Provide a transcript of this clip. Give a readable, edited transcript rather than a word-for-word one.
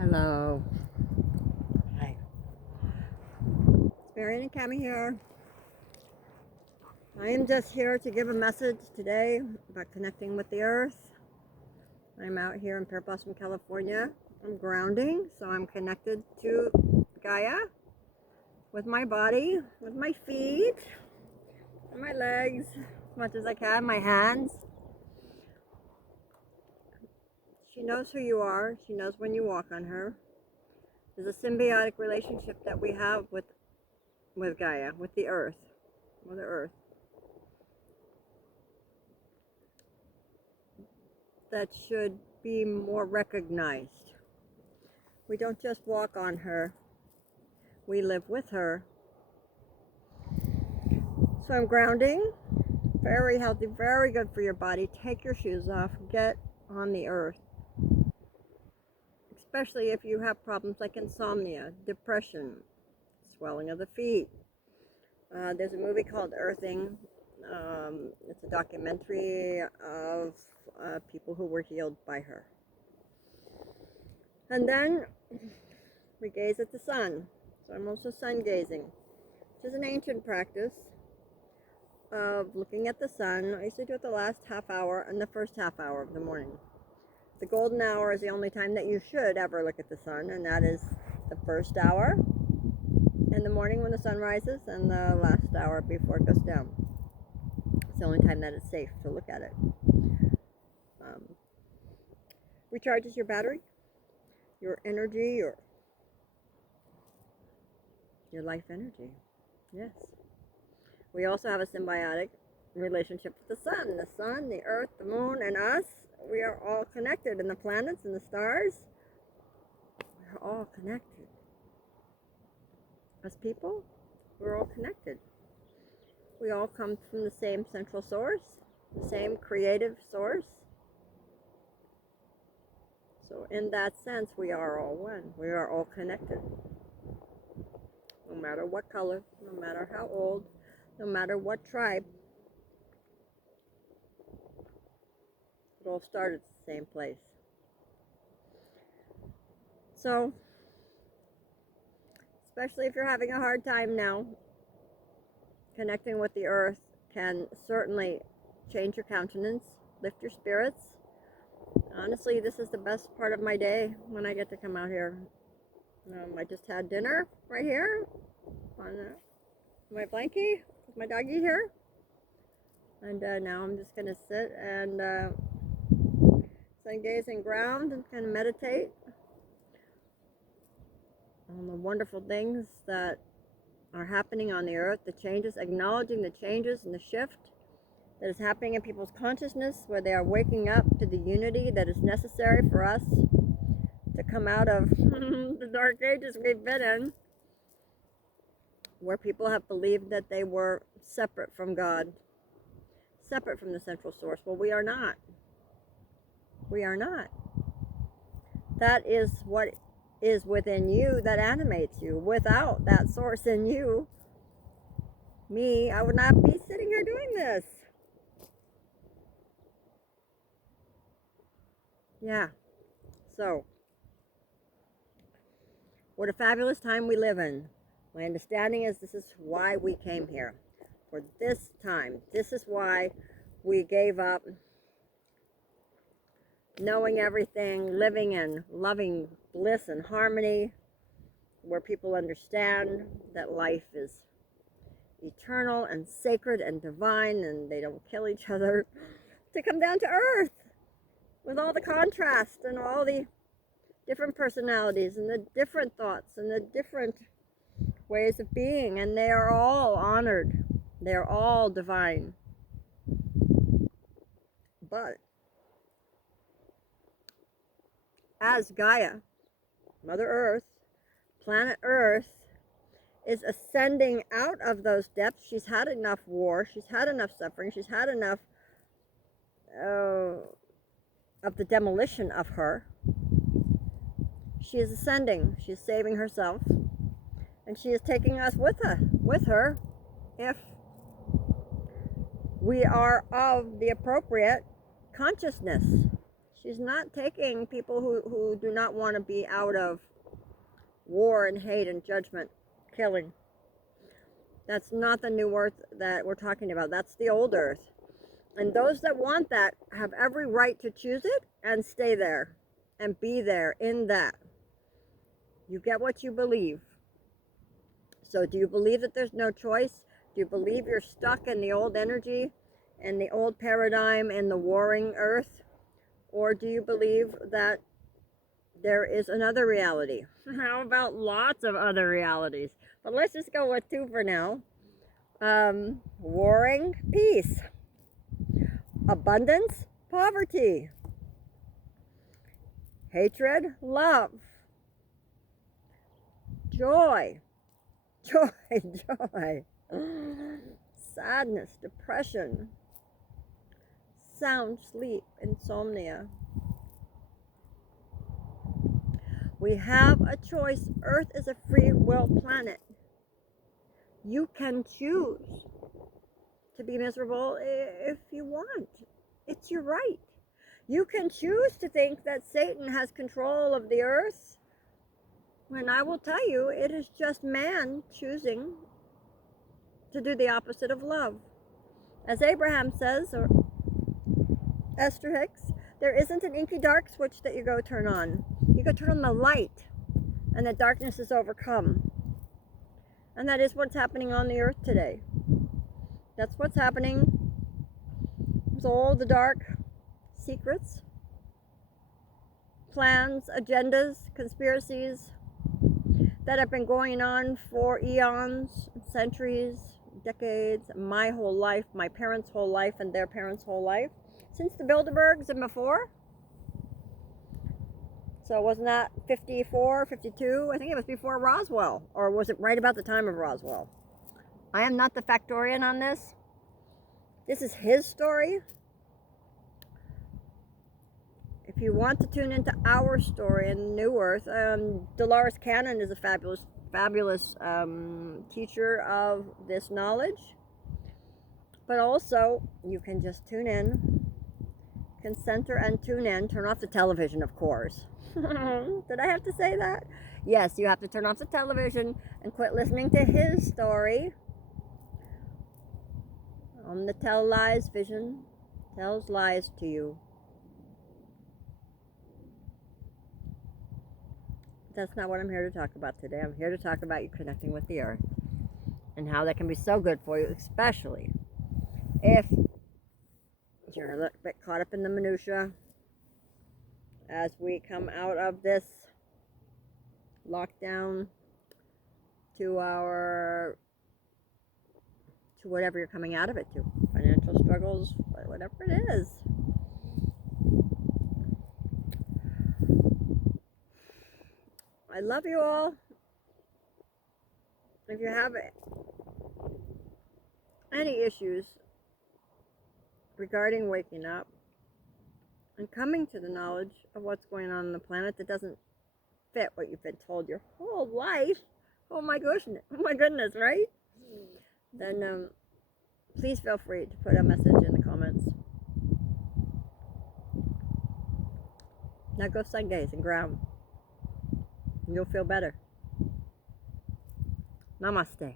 Hello. Hi. It's Marion and Cami here. I am just here to give a message today about connecting with the earth. I'm out here in Fearkess, California. I'm grounding, so I'm connected to Gaia with my body, with my feet, and my legs, as much as I can, my hands. She knows who you are. She knows when you walk on her. There's a symbiotic relationship that we have with Gaia, with the earth, Mother Earth, that should be more recognized. We don't just walk on her, we live with her. So I'm grounding, very healthy, very good for your body. Take your shoes off, get on the earth. Especially if you have problems like insomnia, depression, swelling of the feet. There's a movie called Earthing. It's a documentary of people who were healed by her. And then we gaze at the sun. So I'm also sun gazing, which is an ancient practice of looking at the sun. I used to do it the last half hour and the first half hour of the morning. The golden hour is the only time that you should ever look at the sun, and that is the first hour in the morning when the sun rises and the last hour before it goes down. It's the only time that it's safe to look at it. Recharges your battery, your energy, your life energy. Yes. We also have a symbiotic relationship with the sun, the earth, the moon, and us. We are all connected, and the planets and the stars. We're all connected. As people, we're all connected. We all come from the same central source, the same creative source. So in that sense, we are all one. We are all connected. No matter what color, no matter how old, no matter what tribe, it all started at the same place. So, especially if you're having a hard time now, connecting with the earth can certainly change your countenance, lift your spirits. Honestly, this is the best part of my day when I get to come out here. I just had dinner right here on my blankie with my doggy here. And now I'm just going to sit and sun gaze and ground and kind of meditate on the wonderful things that are happening on the earth, the changes, acknowledging the changes and the shift that is happening in people's consciousness, where they are waking up to the unity that is necessary for us to come out of the dark ages we've been in, where people have believed that they were separate from God, separate from the central source. Well, we are not. We are not. That is what is within you that animates you. Without that source in you, me, I would not be sitting here doing this. Yeah. So, what a fabulous time we live in. My understanding is this is why we came here. For this time. This is why we gave up knowing everything, living in loving bliss and harmony, where people understand that life is eternal and sacred and divine and they don't kill each other, to come down to earth with all the contrast and all the different personalities and the different thoughts and the different ways of being, and they are all honored. They are all divine. But as Gaia, Mother Earth, planet Earth, is ascending out of those depths, she's had enough war, she's had enough suffering, she's had enough of the demolition of her. She is ascending, she's saving herself, and she is taking us with her if we are of the appropriate consciousness. She's not taking people who do not want to be out of war and hate and judgment, killing. That's not the new earth that we're talking about. That's the old earth. And those that want that have every right to choose it and stay there and be there in that. You get what you believe. So do you believe that there's no choice? Do you believe you're stuck in the old energy and the old paradigm and the warring earth? Or do you believe that there is another reality? How about lots of other realities? But let's just go with two for now. Warring, peace. Abundance, poverty. Hatred, love. Joy, joy, joy. Sadness, depression. Sound sleep, insomnia. We have a choice. Earth is a free will planet. You can choose to be miserable if you want. It's your right. You can choose to think that Satan has control of the earth, when I will tell you it is just man choosing to do the opposite of love. As Abraham says, or Esther Hicks, there isn't an inky dark switch that you go turn on. You go turn on the light and the darkness is overcome. And that is what's happening on the earth today. That's what's happening with all the dark secrets, plans, agendas, conspiracies that have been going on for eons, centuries, decades, my whole life, my parents' whole life, and their parents' whole life, since the Bilderbergs and before. So wasn't that 54, 52? I think it was before Roswell, or was it right about the time of Roswell? I am not the factorian on this. This is his story. If you want to tune into our story in New Earth, Dolores Cannon is a fabulous teacher of this knowledge. But also, you can just tune in, can center and tune in, turn off the television, of course. Did I have to say that? Yes, you have to turn off the television and quit listening to his story. The tell lies vision tells lies to you. That's not what I'm here to talk about today. I'm here to talk about you connecting with the earth and how that can be so good for you, especially if you're a little bit caught up in the minutia as we come out of this lockdown to whatever you're coming out of it to. Financial struggles, whatever it is. I love you all. If you have any issues regarding waking up and coming to the knowledge of what's going on the planet that doesn't fit what you've been told your whole life, oh my goodness, right? Then please feel free to put a message in the comments. Now go Sungazing and ground. You'll feel better. Namaste.